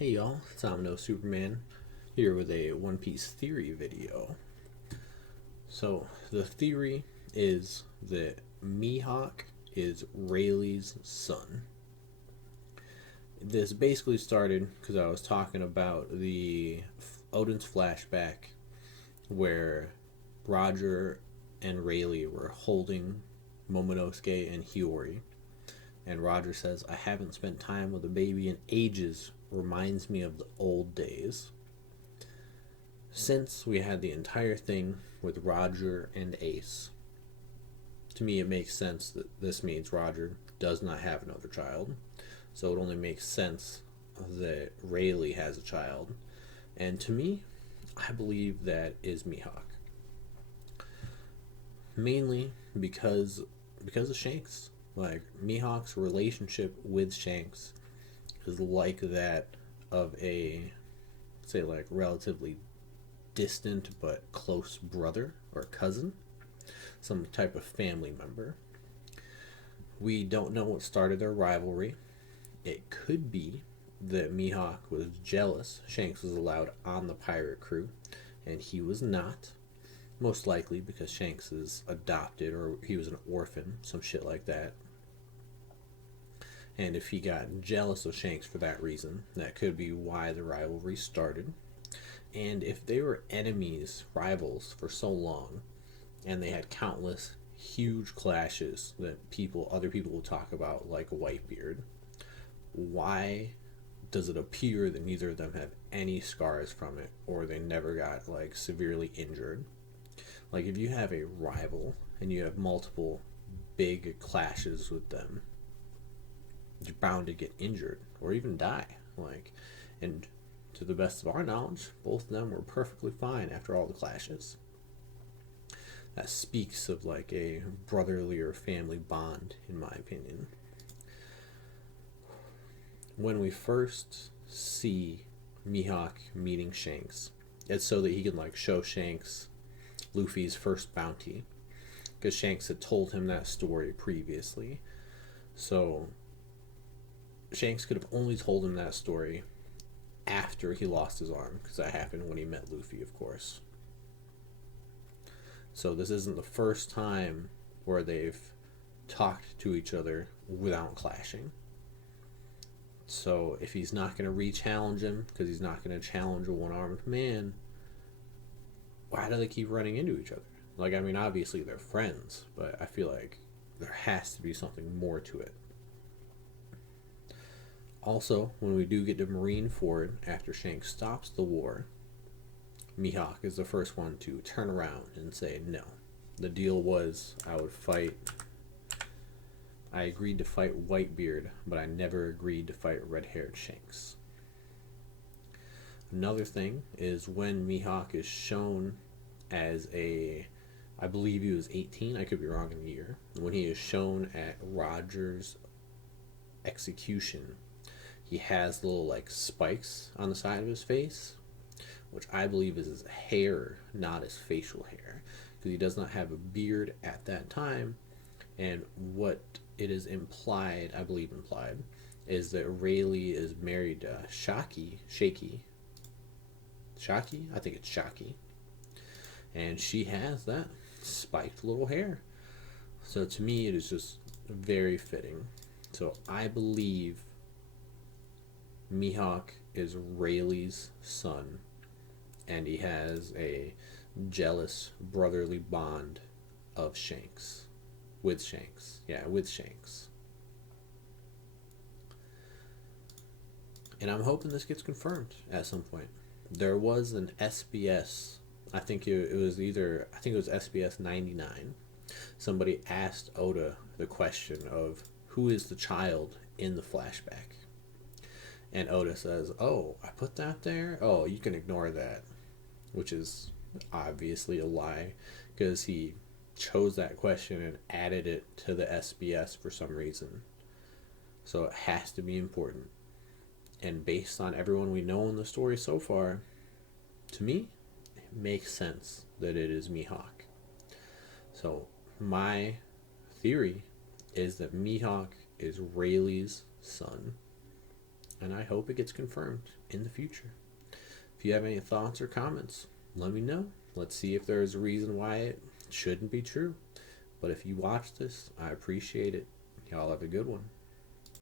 Hey y'all, it's Omno Superman here with a One Piece theory video. So, the theory is that Mihawk is Rayleigh's son. This basically started because I was talking about the Odin's flashback where Roger and Rayleigh were holding Momonosuke and Hiyori. And Roger says, I haven't spent time with a baby in ages. Reminds me of the old days. Since we had the entire thing with Roger and Ace, to me it makes sense that this means Roger does not have another child. So it only makes sense that Rayleigh has a child. And to me, I believe that is Mihawk. Mainly because of Shanks. Like, Mihawk's relationship with Shanks is like that of a, say, like, relatively distant but close brother or cousin, some type of family member. We don't know what started their rivalry. It could be that Mihawk was jealous Shanks was allowed on the pirate crew and he was not. Most likely because Shanks is adopted or he was an orphan, some shit like that. And if he got jealous of Shanks for that reason, that could be why the rivalry started. And if they were enemies, rivals for so long, and they had countless huge clashes that other people will talk about, like Whitebeard, why does it appear that neither of them have any scars from it, or they never got like severely injured? Like, if you have a rival and you have multiple big clashes with them, you're bound to get injured or even die. And to the best of our knowledge, both of them were perfectly fine after all the clashes. That speaks of like a brotherly or family bond, in my opinion. When we first see Mihawk meeting Shanks, it's so that he can like show Shanks Luffy's first bounty, because Shanks had told him that story previously. So Shanks could have only told him that story after he lost his arm, because that happened when he met Luffy, of course. So this isn't the first time where they've talked to each other without clashing. So if he's not going to re-challenge him, because he's not going to challenge a one-armed man, why do they keep running into each other? Like, I mean, obviously they're friends, but I feel like there has to be something more to it. Also, when we do get to Marineford after Shanks stops the war, Mihawk is the first one to turn around and say, no. The deal was I agreed to fight Whitebeard, but I never agreed to fight red-haired Shanks. Another thing is when Mihawk is shown as I believe he was 18, I could be wrong in the year, when he is shown at Roger's execution, he has little like spikes on the side of his face, which I believe is his hair, not his facial hair, because he does not have a beard at that time. And what it is implied, I believe is that Rayleigh is married to Shaki, I think it's Shaki, and she has that spiked little hair. So to me, it is just very fitting. So I believe Mihawk is Rayleigh's son, and he has a jealous brotherly bond of Shanks. With Shanks. And I'm hoping this gets confirmed at some point. There was an SBS, I think it was SBS 99. Somebody asked Oda the question of who is the child in the flashback. And Oda says, oh, I put that there? Oh, you can ignore that. Which is obviously a lie, because he chose that question and added it to the SBS for some reason. So it has to be important. And based on everyone we know in the story so far, to me, it makes sense that it is Mihawk. So my theory is that Mihawk is Rayleigh's son, and I hope it gets confirmed in the future. If you have any thoughts or comments, let me know. Let's see if there's a reason why it shouldn't be true. But if you watch this, I appreciate it. Y'all have a good one.